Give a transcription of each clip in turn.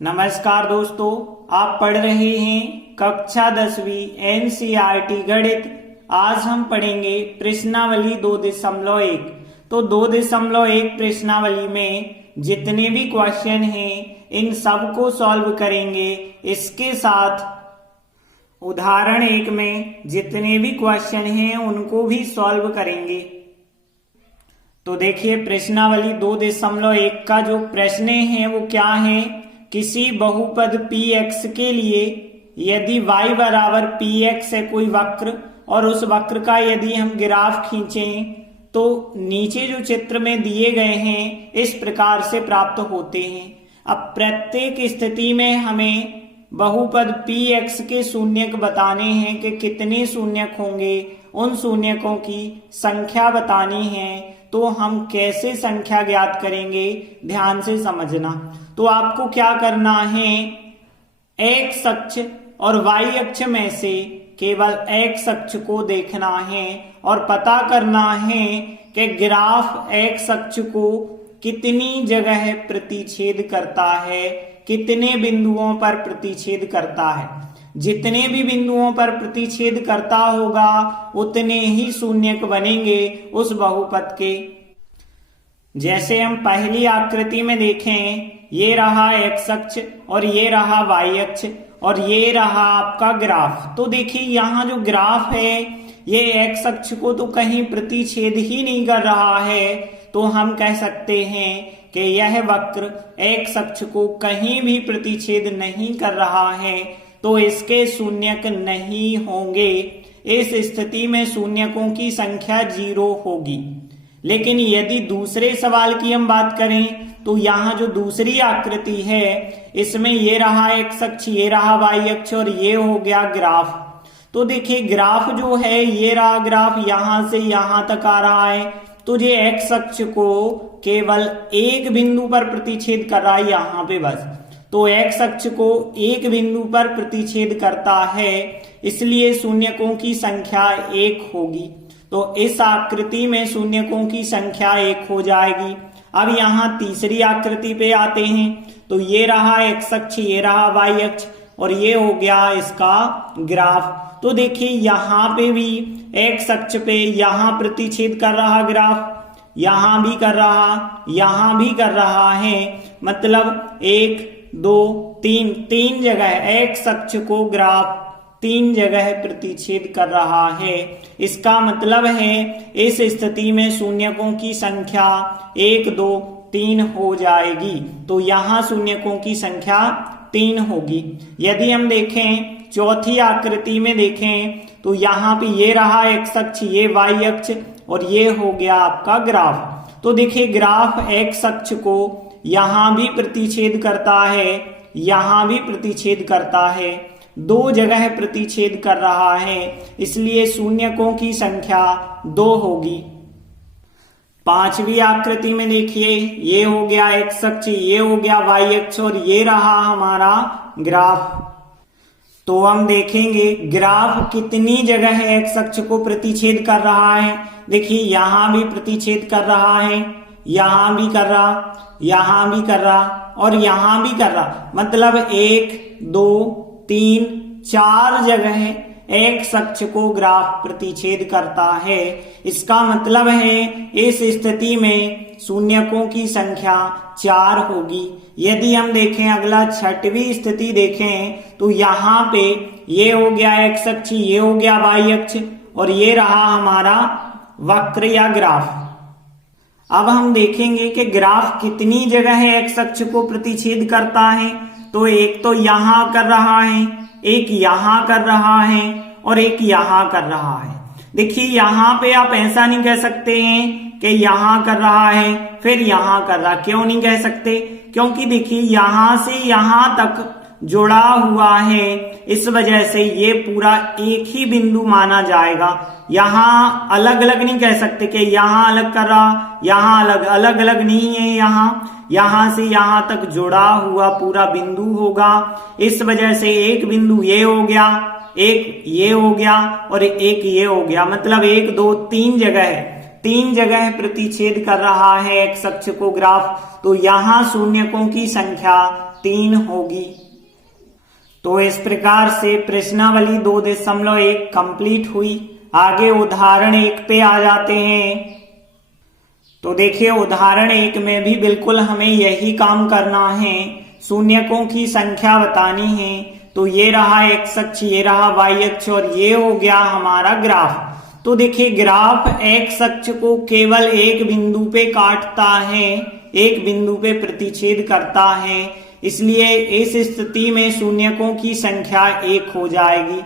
नमस्कार दोस्तों, आप पढ़ रहे हैं कक्षा 10वीं एनसीईआरटी गणित। आज हम पढ़ेंगे प्रश्नावली 2.1। तो 2.1 प्रश्नावली में जितने भी क्वेश्चन हैं इन सब को सॉल्व करेंगे। इसके साथ उदाहरण 1 में जितने भी क्वेश्चन हैं उनको भी सॉल्व करेंगे। तो देखिए, प्रश्नावली 2.1 का जो प्रश्न है वो क्या है। किसी बहुपद px के लिए यदि y बराबर px है कोई वक्र, और उस वक्र का यदि हम ग्राफ खींचें तो नीचे जो चित्र में दिए गए हैं इस प्रकार से प्राप्त होते हैं। अब प्रत्येक स्थिति में हमें बहुपद px के शून्यक बताने हैं कि कितने शून्यक होंगे, उन शून्यकों की संख्या बतानी है। तो हम कैसे संख्या ज्ञात करेंगे, ध्यान से समझना। तो आपको क्या करना है, एक्स अक्ष और वाई अक्ष में से केवल एक्स अक्ष को देखना है और पता करना है कि ग्राफ एक्स अक्ष को कितनी जगह प्रतिच्छेद करता है, कितने बिंदुओं पर प्रतिच्छेद करता है। जितने भी बिंदुओं पर प्रतिच्छेद करता होगा उतने ही शून्यक बनेंगे उस बहुपद के। जैसे हम पहली आकृति में देखें, ये रहा एक्स अक्ष और ये रहा वाई अक्ष और ये रहा आपका ग्राफ। तो देखिए, यहाँ जो ग्राफ है ये एक्स अक्ष को तो कहीं प्रतिच्छेद ही नहीं कर रहा है। तो हम कह सकते हैं कि यह वक्र एक्स अक्ष को कहीं भी प्रतिच्छेद नहीं कर रहा है, तो इसके शून्यक नहीं होंगे। इस स्थिति में शून्यकों की संख्या 0 होगी। लेकिन यदि दूसरे सवाल की हम बात करें तो यहाँ जो दूसरी आकृति है इसमें ये रहा एक्स अक्ष, ये रहा वाई अक्ष और ये हो गया ग्राफ। तो देखिए, ग्राफ जो है ये रहा ग्राफ, यहां से यहां तक आ रहा है। तो ये एक्स अक्ष को केवल एक बिंदु पर प्रतिच्छेद कर रहा है, यहाँ पे बस। तो एक्स अक्ष को एक बिंदु पर प्रतिच्छेद करता है, इसलिए शून्यकों की संख्या 1 होगी। तो इस आकृति में शून्यकों की संख्या 1 हो जाएगी। अब यहाँ तीसरी आकृति पे आते हैं। तो ये रहा एक्स अक्ष, ये रहा वाई अक्ष और ये हो गया इसका ग्राफ। तो देखिए, यहाँ पे भी एक्स अक्ष पे यहाँ प्रतिच्छेद कर रहा ग्राफ, यहाँ भी कर रहा, यहाँ भी कर रहा है। मतलब 1 2 3 जगह एक्स अक्ष को ग्राफ 3 जगह प्रतिच्छेद कर रहा है। इसका मतलब है इस स्थिति में शून्यकों की संख्या 1 2 3 हो जाएगी। तो यहाँ शून्यकों की संख्या 3 होगी। यदि हम देखें चौथी आकृति में देखें तो यहाँ पे ये रहा एक्स अक्ष, ये वाई अक्ष और ये हो गया आपका ग्राफ। तो देखिए, ग्राफ एक्स अक्ष को यहाँ भी प्रतिच्छेद करता है, यहाँ भी प्रतिच्छेद करता है, 2 जगह प्रतिच्छेद कर रहा है, इसलिए शून्यकों की संख्या 2 होगी। पांचवी आकृति में देखिए, ये हो गया एक्स अक्ष, ये हो गया वाई अक्ष और ये रहा हमारा ग्राफ। तो हम देखेंगे ग्राफ कितनी जगह एक्स अक्ष को प्रतिच्छेद कर रहा है। देखिए, यहां भी प्रतिच्छेद कर रहा है, यहां भी कर रहा, यहां भी कर रहा और यहां भी कर रहा। मतलब 1 2 3 4 जगह एक्स अक्ष को ग्राफ प्रतिच्छेद करता है। इसका मतलब है इस स्थिति में शून्यकों की संख्या 4 होगी। यदि हम देखें अगला छठवीं स्थिति देखें तो यहाँ पे ये हो गया एक्स अक्ष, ये हो गया वाई अक्ष और ये रहा हमारा वक्र या ग्राफ। अब हम देखेंगे कि ग्राफ कितनी जगह एक्स अक्ष को प्रतिच्छेद करता है। तो एक तो यहां कर रहा है, एक यहां कर रहा है और एक यहां कर रहा है। देखिए, यहां पे आप ऐसा नहीं कह सकते हैं कि यहां कर रहा है फिर यहां कर रहा। क्यों नहीं कह सकते? क्योंकि देखिए, यहां से यहां तक जुड़ा हुआ है, इस वजह से ये पूरा एक ही बिंदु माना जाएगा। यहां अलग अलग नहीं कह सकते कि यहां अलग कर रहा, यहां अलग, अलग अलग नहीं है। यहां से यहां तक जुड़ा हुआ पूरा बिंदु होगा। इस वजह से एक बिंदु ये हो गया, एक ये हो गया और एक ये हो गया। मतलब 1 2 3 जगह प्रतिच्छेद कर रहा है एक्स अक्ष को ग्राफ। तो यहाँ शून्यकों की संख्या 3 होगी। तो इस प्रकार से प्रश्नावली 2.1 कंप्लीट हुई। आगे उदाहरण 1 पे आ जाते हैं। तो देखिए उदाहरण 1 में भी बिल्कुल हमें यही काम करना है, शून्यकों की संख्या बतानी है। तो ये रहा एक्स अक्ष, ये रहा वाई अक्ष और ये हो गया हमारा ग्राफ। तो देखिए ग्राफ एक्स अक्ष को केवल एक बिंदु पे काटता है, एक बिंदु पे प्रतिच्छेद करता है, इसलिए इस स्थिति में शून्यकों की संख्या 1 हो जाएगी।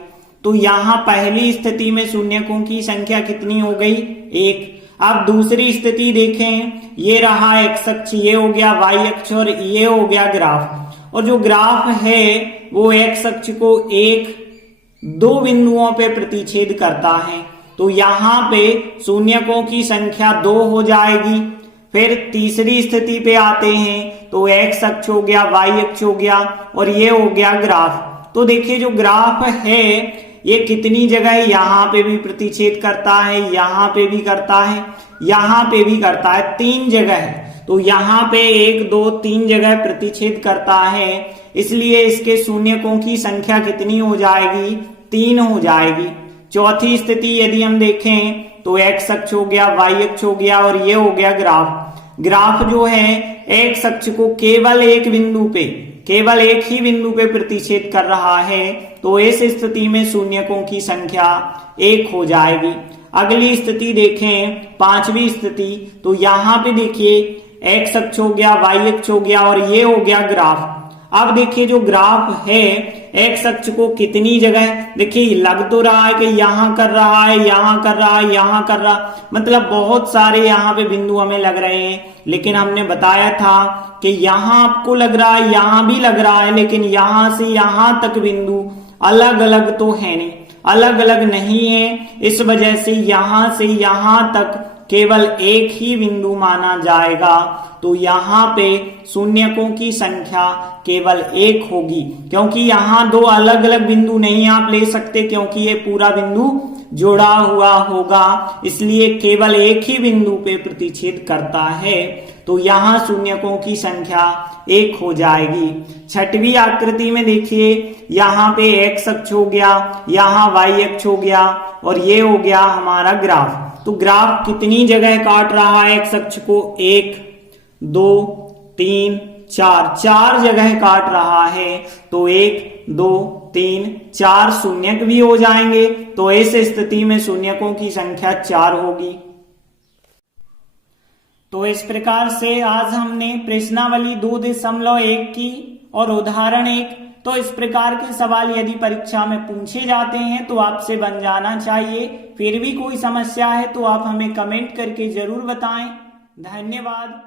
तो यहाँ पहली स्थिति में शून्यकों की संख्या कितनी हो गई? 1। अब दूसरी स्थिति देखें, ये रहा एक्स अक्ष, ये हो गया वाई अक्ष और ये हो गया ग्राफ। और जो ग्राफ है वो एक्स अक्ष को 2 बिंदुओं पे प्रतिच्छेद करता है। तो यहाँ पे शून्यकों की संख्या 2 हो जाएगी। फिर तीसरी स्थिति पे आते हैं, तो एक्स अक्ष हो गया, वाई अक्ष हो गया और ये हो गया ग्राफ। तो देखिए जो ग्राफ है ये कितनी जगह यहाँ पे भी प्रतिच्छेद करता है, यहाँ पे भी करता है, यहाँ पे भी करता है, 3 जगह है। तो यहाँ पे 1 2 3 जगह प्रतिच्छेद करता है, इसलिए इसके शून्यकों की संख्या कितनी हो जाएगी? 3 हो जाएगी। चौथी स्थिति यदि हम देखें तो एक्स अक्ष हो गया, वाई अक्ष हो गया और ये हो गया ग्राफ। ग्राफ जो है एक्स अक्ष को केवल एक ही बिंदु पे प्रतिच्छेद कर रहा है। तो इस स्थिति में शून्यकों की संख्या 1 हो जाएगी। अगली स्थिति देखें, 5वीं स्थिति। तो यहाँ पे देखिए एक्स अक्ष हो गया, वाई अक्ष हो गया और ये हो गया ग्राफ। अब देखिए जो ग्राफ है एक्स अक्ष को कितनी जगह, देखिए लग तो रहा है कि यहाँ कर रहा है, यहाँ कर रहा है, यहाँ कर रहा, मतलब बहुत सारे यहाँ पे बिंदु हमें लग रहे हैं। लेकिन हमने बताया था कि यहाँ आपको लग रहा है, यहाँ भी लग रहा है, लेकिन यहाँ से यहाँ तक बिंदु अलग अलग तो है नहीं, अलग अलग नहीं है। इस वजह से यहाँ से यहाँ तक केवल एक ही बिंदु माना जाएगा। तो यहाँ पे शून्यकों की संख्या केवल 1 होगी, क्योंकि यहाँ 2 अलग अलग बिंदु नहीं आप ले सकते, क्योंकि ये पूरा बिंदु जोड़ा हुआ होगा, इसलिए केवल एक ही बिंदु पे प्रतिच्छेद करता है। तो यहाँ शून्यकों की संख्या 1 हो जाएगी। 6वीं आकृति में देखिए यहाँ पे एक्स अक्ष हो गया, यहाँ वाई अक्ष हो गया और ये हो गया हमारा ग्राफ। तो ग्राफ कितनी जगह काट रहा है एक्स अक्ष को? 1 2 3 4 जगह काट रहा है। तो 1 2 3 4 शून्यक भी हो जाएंगे। तो इस स्थिति में शून्यकों की संख्या 4 होगी। तो इस प्रकार से आज हमने प्रश्नावली 2.1 की और उदाहरण 1। तो इस प्रकार के सवाल यदि परीक्षा में पूछे जाते हैं तो आपसे बन जाना चाहिए। फिर भी कोई समस्या है तो आप हमें कमेंट करके जरूर बताएं। धन्यवाद।